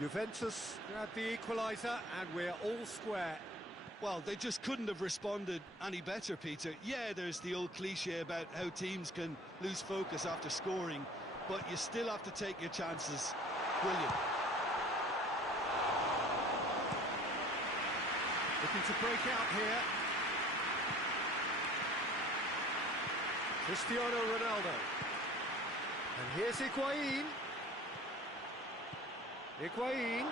Juventus grab the equaliser, and we're all square. Well, they just couldn't have responded any better, Peter. Yeah, there's the old cliche about how teams can lose focus after scoring, but you still have to take your chances. Brilliant. Looking to break out here. Cristiano Ronaldo. And here's Higuain. Higuain.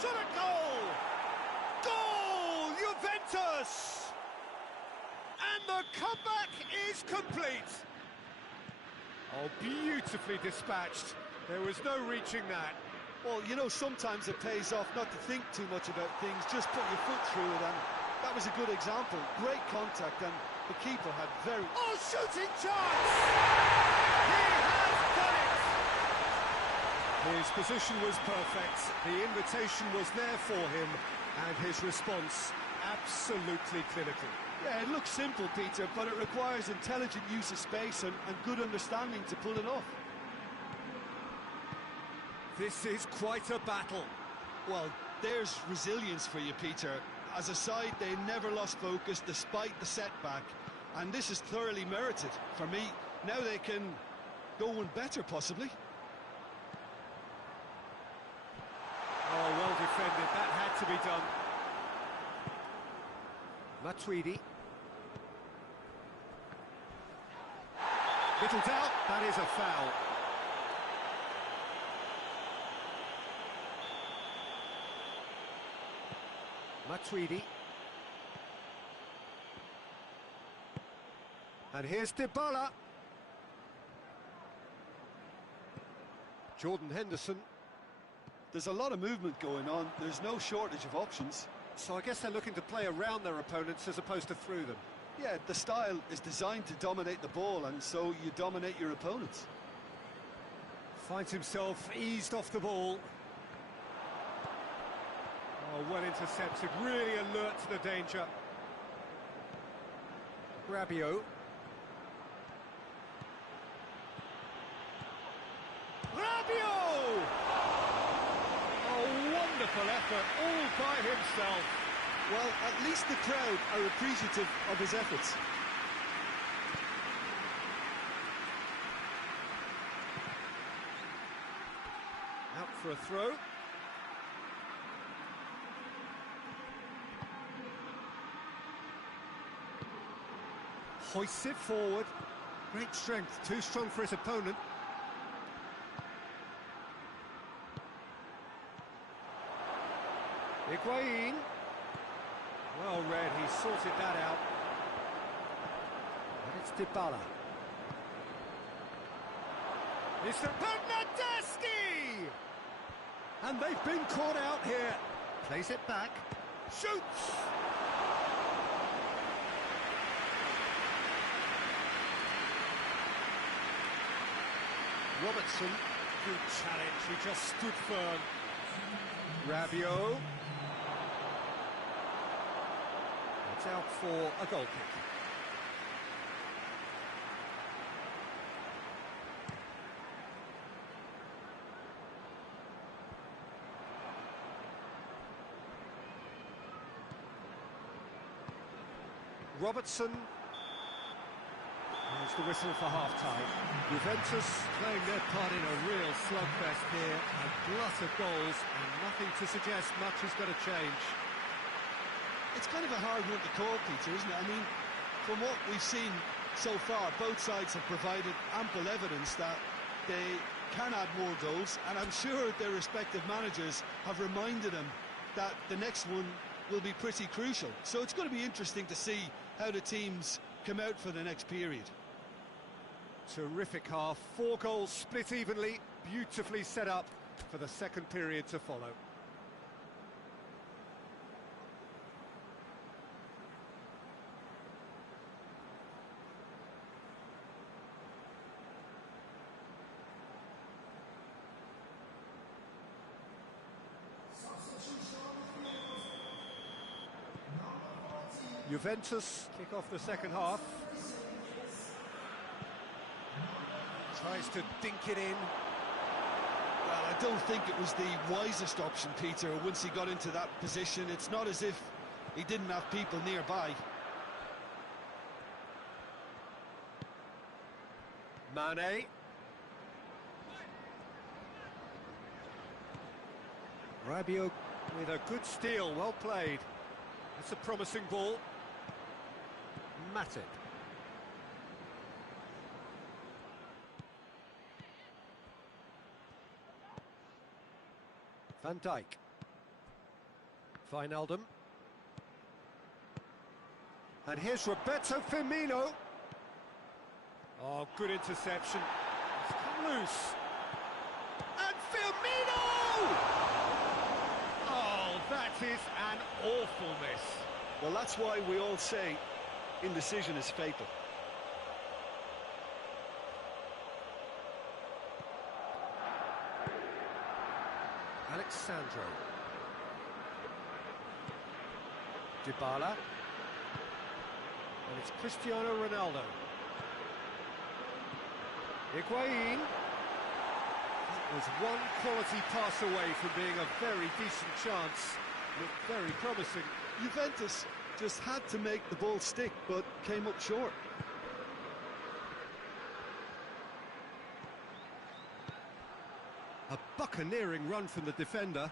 Shot at goal! Goal! Juventus! And the comeback is complete. Oh, beautifully dispatched. There was no reaching that. Well, you know, sometimes it pays off not to think too much about things, just put your foot through it, and that was a good example. Great contact, and the keeper had very... Oh, shooting chance! He has done it! His position was perfect, the invitation was there for him, and his response absolutely clinical. Yeah, it looks simple, Peter, but it requires intelligent use of space and good understanding to pull it off. This is quite a battle. Well, there's resilience for you, Peter. As a side, they never lost focus despite the setback, and this is thoroughly merited. For me, now they can go one better, possibly. Oh, well defended. That had to be done. Matuidi. Little doubt, that is a foul. Matuidi. And here's Dybala. Jordan Henderson. There's a lot of movement going on. There's no shortage of options. So I guess they're looking to play around their opponents as opposed to through them. Yeah, the style is designed to dominate the ball, and so you dominate your opponents. Finds himself eased off the ball. Oh, well intercepted, really alert to the danger. Rabiot. Rabiot! Oh, wonderful effort, all by himself. Well, at least the crowd are appreciative of his efforts. Out for a throw. Hoists it forward. Great strength, too strong for his opponent. Higuain. Well read, he sorted that out. And it's Dybala. It's the Bernardeschi! And they've been caught out here. Plays it back. Shoots! Robertson, good challenge, he just stood firm. Rabiot. It's out for a goal kick. Robertson. There's the whistle for half-time. Juventus playing their part in a real slugfest here, a glut of goals, and nothing to suggest much is going to change. It's kind of a hard one to call, Peter, isn't it? I mean, from what we've seen so far, both sides have provided ample evidence that they can add more goals, and I'm sure their respective managers have reminded them that the next one will be pretty crucial. So it's going to be interesting to see how the teams come out for the next period. Terrific half, 4 goals split evenly, beautifully set up for the second period to follow. Juventus kick off the second half. Tries to dink it in. Well, I don't think it was the wisest option, Peter, once he got into that position. It's not as if he didn't have people nearby. Mane. Rabiot with a good steal, well played. That's a promising ball. Matip. Van Dijk. Wijnaldum. And here's Roberto Firmino. Oh, good interception. It's come loose. And Firmino! Oh, that is an awful miss. Well, that's why we all say indecision is fatal. Alexandro. Dybala. And it's Cristiano Ronaldo. Higuain. That was one quality pass away from being a very decent chance. Looked very promising. Juventus just had to make the ball stick, but came up short. A buccaneering run from the defender.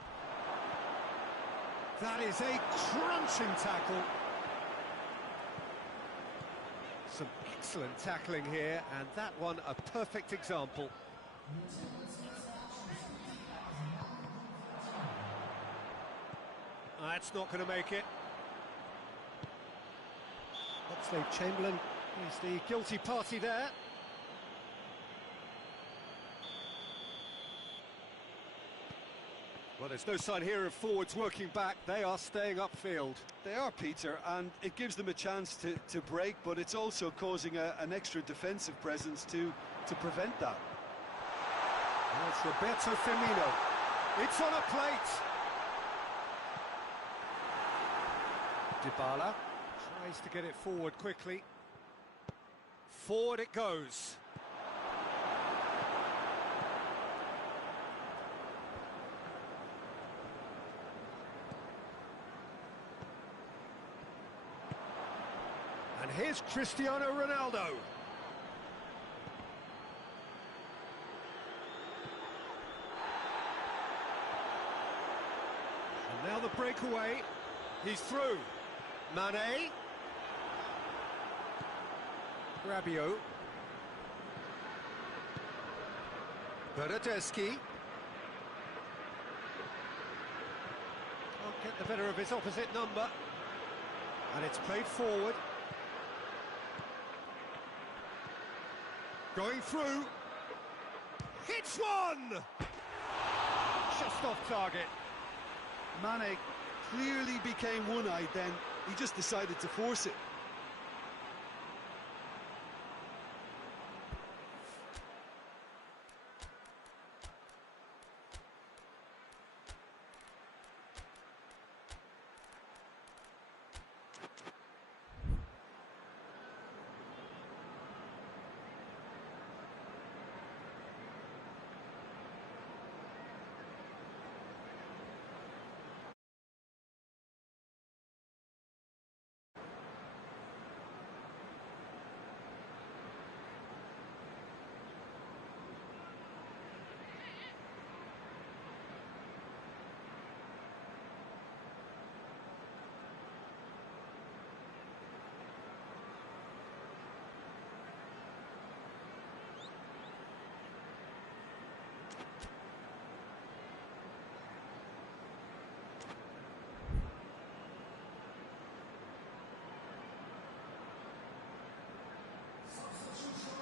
That is a crunching tackle. Some excellent tackling here, and that one a perfect example. That's not going to make it. Oxlade-Chamberlain is the guilty party there. Well, there's no sign here of forwards working back. They are staying upfield. They are, Peter, and it gives them a chance to break, but it's also causing an extra defensive presence to prevent that. Well, it's Roberto Firmino. It's on a plate. Dybala tries to get it forward quickly. Forward it goes. And here's Cristiano Ronaldo. And now the breakaway. He's through. Mane. Rabiot. Bernardeschi. Can't get the better of his opposite number. And it's played forward. Going through. Hits one! Just off target. Mane clearly became one-eyed then. He just decided to force it.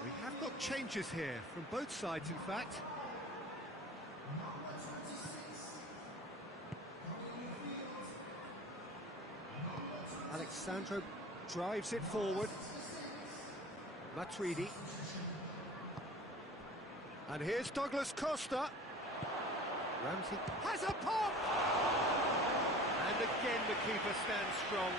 We have got changes here, from both sides in fact. Alexandro drives it forward. Matuidi. And here's Douglas Costa. Ramsey has a pop! And again the keeper stands strong.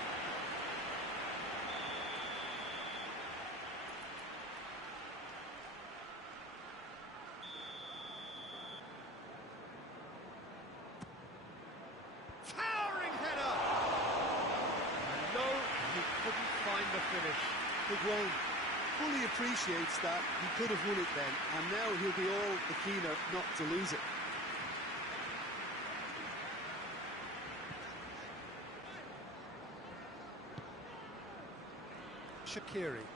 the finish. Wayne fully appreciates that he could have won it then, and now he'll be all the keener not to lose it. Shaqiri.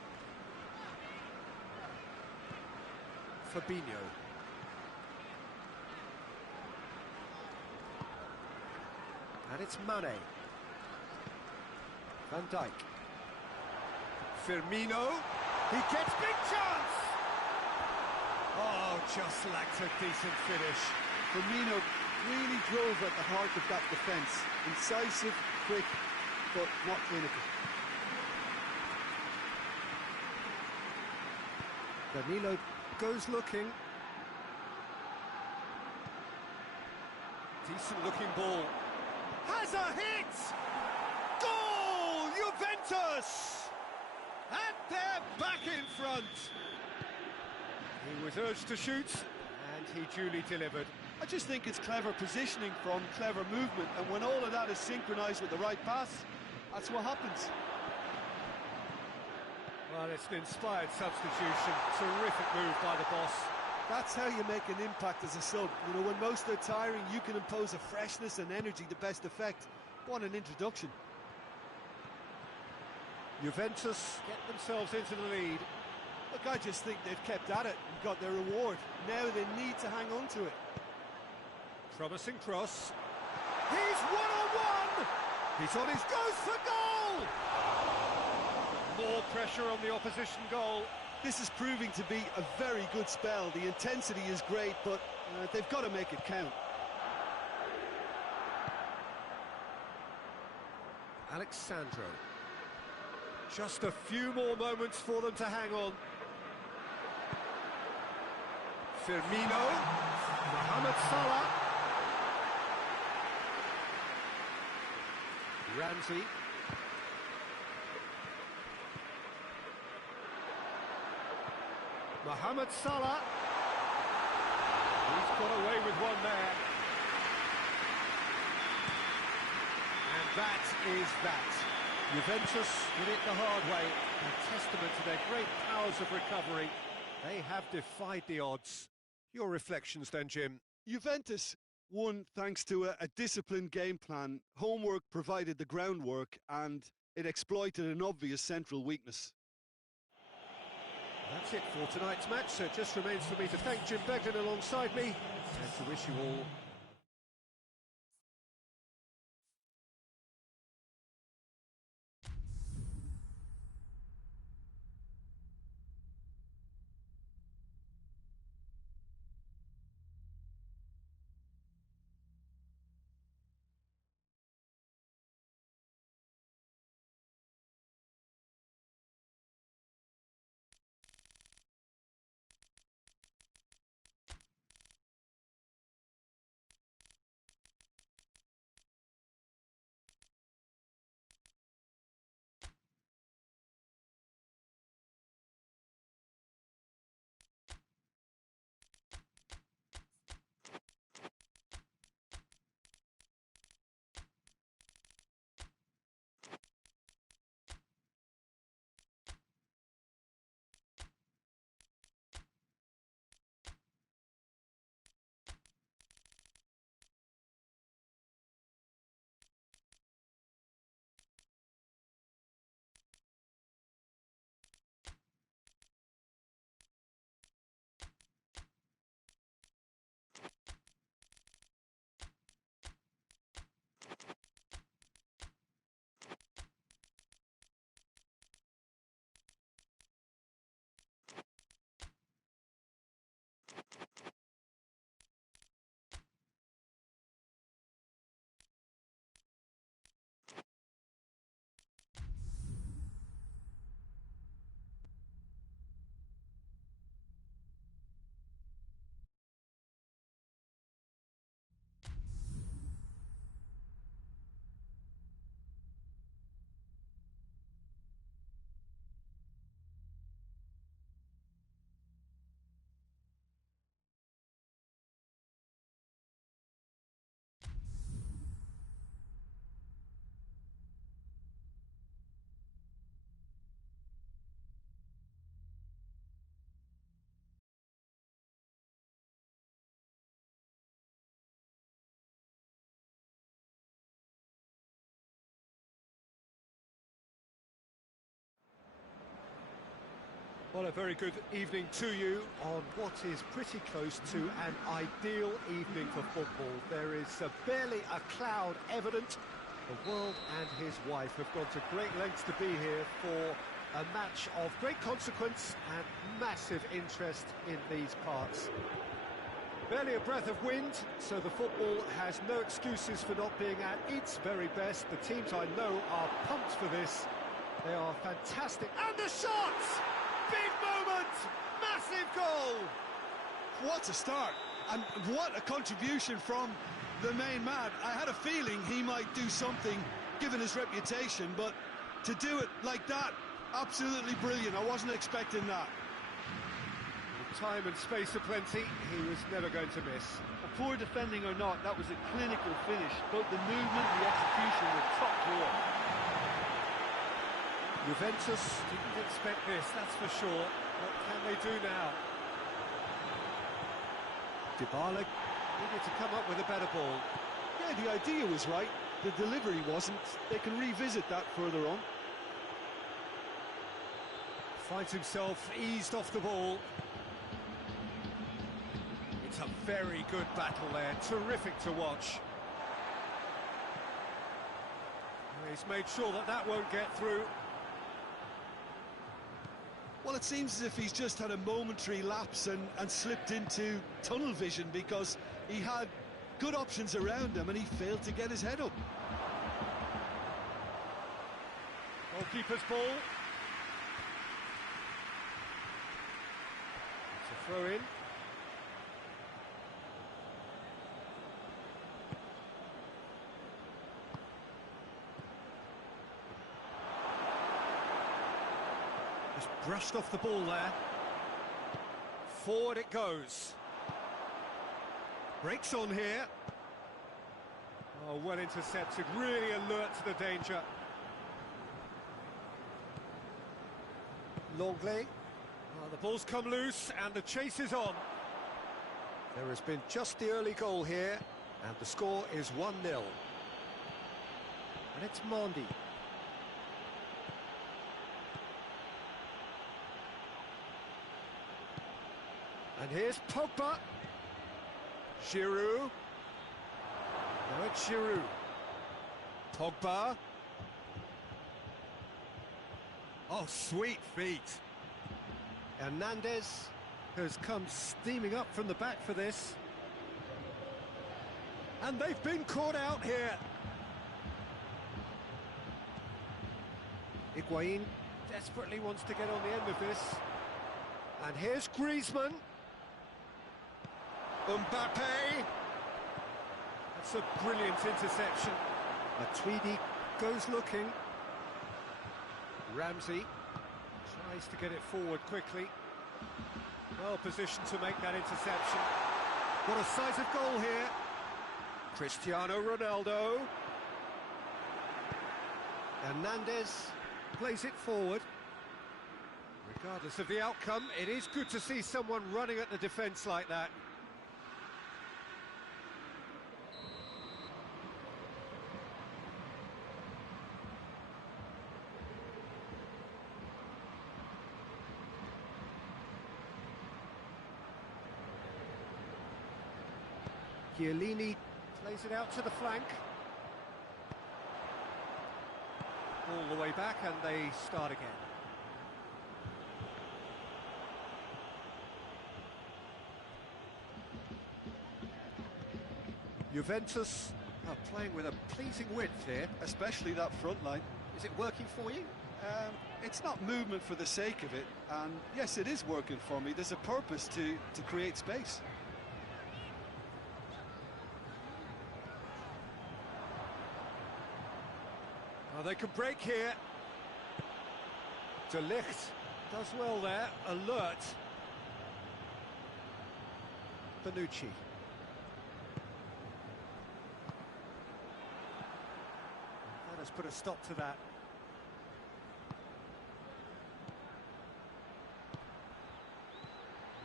Fabinho. And it's Mane. Van Dijk. Firmino. He gets big chance! Oh, just lacked a decent finish. Firmino really drove at the heart of that defence. Incisive, quick, but not clinical. Danilo goes looking. Decent looking ball. Has a hit! Goal! Juventus! And they're back in front. He was urged to shoot, and he duly delivered. I just think it's clever positioning from clever movement, and when all of that is synchronised with the right pass, that's what happens. Well, it's an inspired substitution. Terrific move by the boss. That's how you make an impact as a sub. You know, when most are tiring, you can impose a freshness and energy to best effect. What an introduction. Juventus get themselves into the lead. Look, I just think they've kept at it and got their reward. Now they need to hang on to it. Promising cross. He's one-on-one! He's on his goes for goal! More pressure on the opposition goal. This is proving to be a very good spell. The intensity is great, but they've got to make it count. Alexandro. Just a few more moments for them to hang on. Firmino. Mohamed Salah. Ramsey. Mohamed Salah. He's got away with one there. And that is that. Juventus did it the hard way. A testament to their great powers of recovery. They have defied the odds. Your reflections then, Jim? Juventus won thanks to a disciplined game plan. Homework provided the groundwork, and it exploited an obvious central weakness. That's it for tonight's match, so it just remains for me to thank Jim Beglin alongside me and to wish you all Well, a very good evening to you on what is pretty close to an ideal evening for football. There is barely a cloud evident. The world and his wife have gone to great lengths to be here for a match of great consequence and massive interest in these parts. Barely a breath of wind, so the football has no excuses for not being at its very best. The teams I know are pumped for this. They are fantastic. And the shots! Big moment! Massive goal! What a start, and what a contribution from the main man. I had a feeling he might do something, given his reputation, but to do it like that, absolutely brilliant. I wasn't expecting that. With time and space aplenty, he was never going to miss. Poor defending or not, that was a clinical finish. Both the movement and the execution were top drawer. Juventus didn't expect this, that's for sure. What can they do now? Dybala needed to come up with a better ball. Yeah, the idea was right, the delivery wasn't. They can revisit that further on. Finds himself eased off the ball. It's a very good battle there, terrific to watch. He's made sure that that won't get through. Well, it seems as if he's just had a momentary lapse and slipped into tunnel vision, because he had good options around him and he failed to get his head up. Goalkeeper's ball. It's a throw in. Just brushed off the ball there. Forward it goes. Breaks on here. Oh, well intercepted, really alert to the danger. Longley. Oh, the ball's come loose and the chase is on. There has been just the early goal here and the score is 1-0. And it's Mondi. And here's Pogba. Giroud. Now it's Giroud. Pogba. Oh, sweet feet. Hernandez has come steaming up from the back for this. And they've been caught out here. Higuain desperately wants to get on the end of this. And here's Griezmann. Mbappe. That's a brilliant interception. Matuidi goes looking. Ramsey tries to get it forward quickly. Well positioned to make that interception. What a sight of goal here. Cristiano Ronaldo. Hernandez plays it forward. Regardless of the outcome, it is good to see someone running at the defence like that. Chiellini plays it out to the flank. All the way back and they start again. Juventus are playing with a pleasing width here. Especially that front line. Is it working for you? It's not movement for the sake of it, and yes, it is working for me. There's a purpose to create space. Oh, they can break here. De Ligt does well there, alert. Bonucci. That has put a stop to that.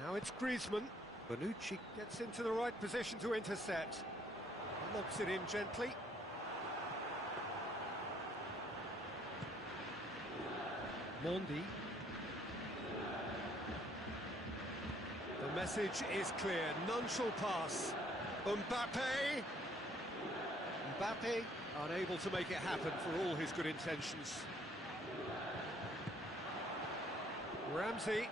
Now it's Griezmann. Bonucci gets into the right position to intercept. Lobs it in gently. Mondi. The message is clear, none shall pass. Mbappe! Mbappe. Unable to make it happen for all his good intentions. Ramsey.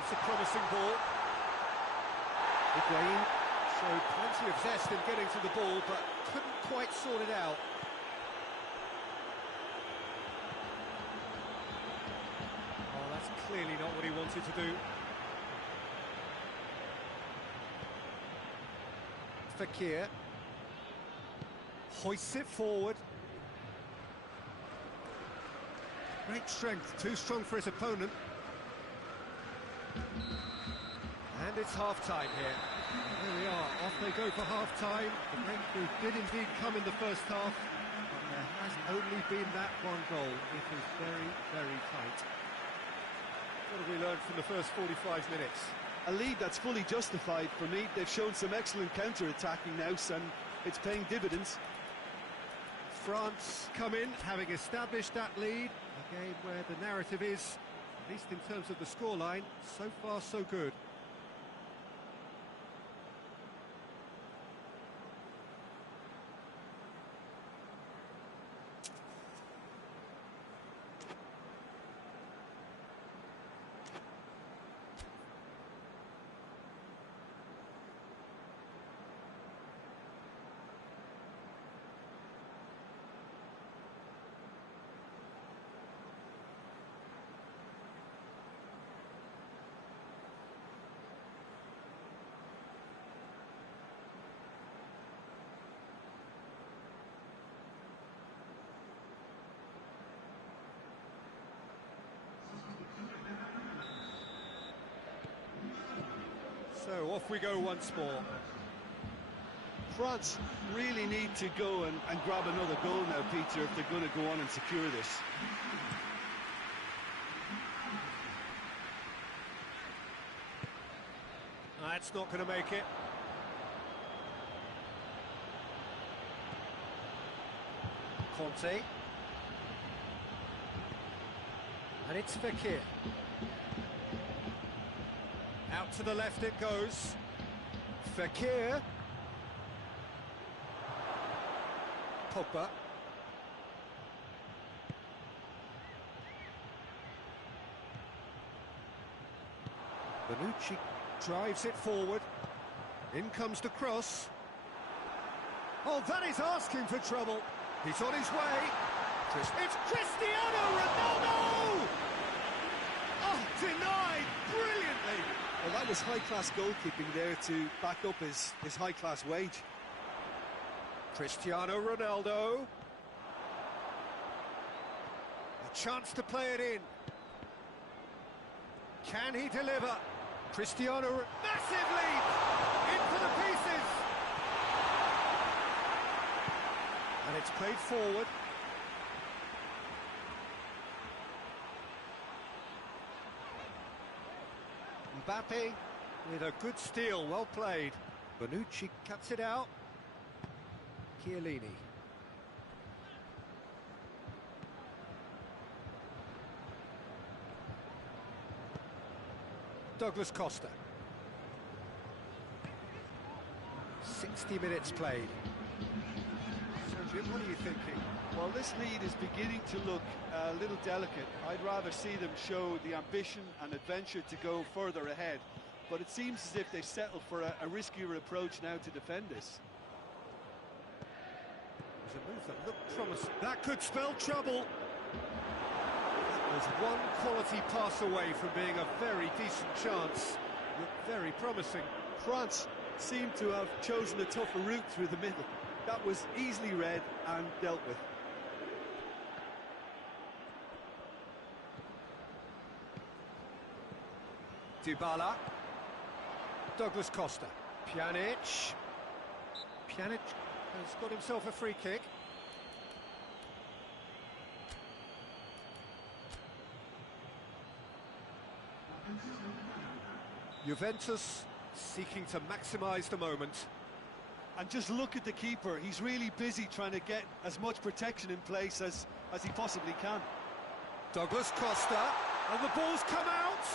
It's a promising ball. Higuain showed plenty of zest in getting to the ball, but couldn't quite sort it out. Oh, that's clearly not what he wanted to do. Fekir hoists it forward. Great strength, too strong for his opponent. And it's half-time here. There we are, off they go for half-time. The breakthrough did indeed come in the first half, but there has only been that one goal. It was very, very tight. What have we learned from the first 45 minutes? A lead that's fully justified for me. They've shown some excellent counter-attacking now, and it's paying dividends. France come in, having established that lead. A game where the narrative is, at least in terms of the scoreline, so far so good. So off we go once more. France really need to go and grab another goal now, Peter, if they're going to go on and secure this. That's not going to make it. Conte. And it's Fekir. Out to the left it goes. Fekir. Pogba. Bonucci drives it forward. In comes the cross. Oh, that is asking for trouble. He's on his way. It's Cristiano Ronaldo! Oh, denied brilliantly. Well, that was high-class goalkeeping there to back up his high-class wage. Cristiano Ronaldo. A chance to play it in. Can he deliver? Cristiano, massive lead! Into the pieces! And it's played forward. Mbappe with a good steal, well played. Bonucci cuts it out. Chiellini. Douglas Costa. 60 minutes played. Sergio, what are you thinking? Well, this lead is beginning to look a little delicate. I'd rather see them show the ambition and adventure to go further ahead. But it seems as if they settle for a riskier approach now to defend this. There's a move that looked promising. That could spell trouble. That was one quality pass away from being a very decent chance. Looked very promising. France seem to have chosen a tougher route through the middle. That was easily read and dealt with. Dybala. Douglas Costa. Pjanic. Pjanic has got himself a free kick. Juventus seeking to maximise the moment. And just look at the keeper. He's really busy trying to get as much protection in place as he possibly can. Douglas Costa, and the ball's come out.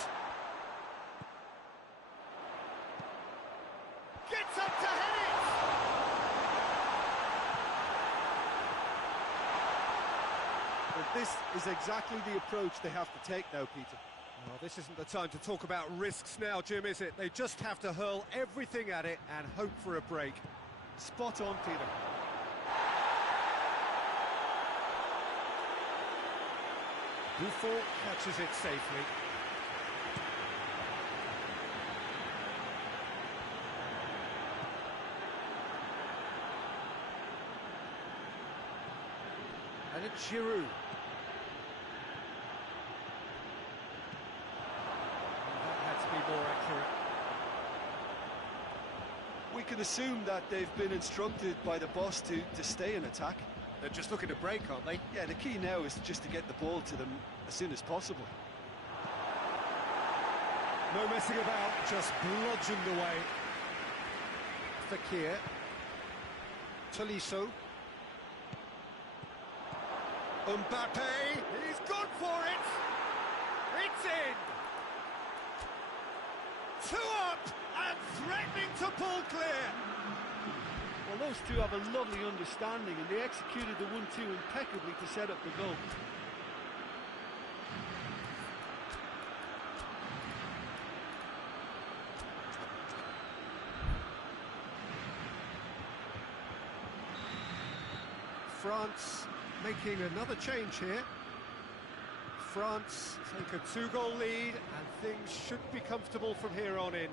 This is exactly the approach they have to take now, Peter. Well, this isn't the time to talk about risks now, Jim, is it? They just have to hurl everything at it and hope for a break. Spot on, Peter. Buffon catches it safely. And it's Giroud. That had to be more accurate. We can assume that they've been instructed by the boss to stay in attack. They're just looking to break, aren't they? Yeah, the key now is just to get the ball to them as soon as possible. No messing about, just bludgeoned away. Fekir. Tolisso. Mbappe, he's gone for it! It's in! 2 up and threatening to pull clear! Well, those two have a lovely understanding and they executed the 1-2 impeccably to set up the goal. France making another change here. France take a 2-goal lead and things should be comfortable from here on in.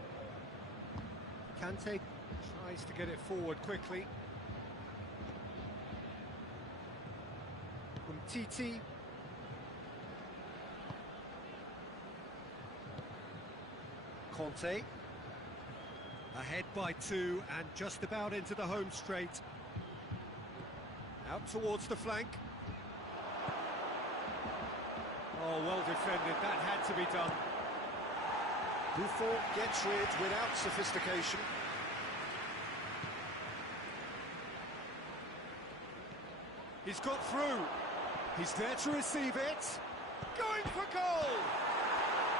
Kante tries to get it forward quickly. Titi. Conte. Ahead by 2 and just about into the home straight. Out towards the flank. Oh, well defended. That had to be done. Buffon gets rid without sophistication. He's got through. He's there to receive it. Going for goal!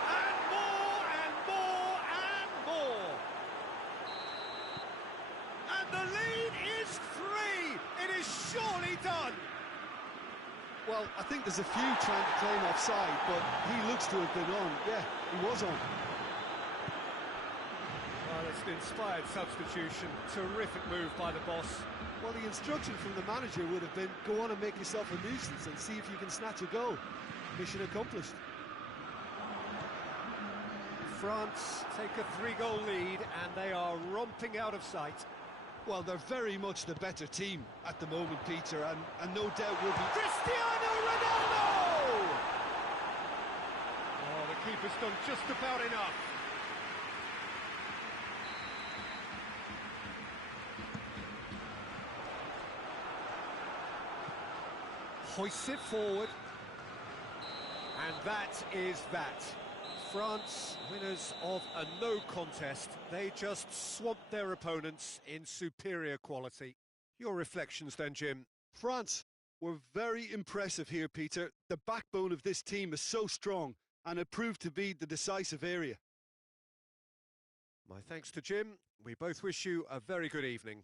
And more and more and more. And the lead is 3. It is surely done. Well, I think there's a few trying to claim offside, but he looks to have been on. Yeah, he was on. Well, it's an inspired substitution. Terrific move by the boss. Well, the instruction from the manager would have been, go on and make yourself a nuisance and see if you can snatch a goal. Mission accomplished. France take a 3-goal lead and they are romping out of sight. Well, they're very much the better team at the moment, Peter, and no doubt will be... Cristiano Ronaldo! Oh, the keeper's done just about enough. Hoists it forward. And that is that. France, winners of a no contest. They just swamped their opponents in superior quality. Your reflections then, Jim? France were very impressive here, Peter. The backbone of this team is so strong, and it proved to be the decisive area. My thanks to Jim. We both wish you a very good evening.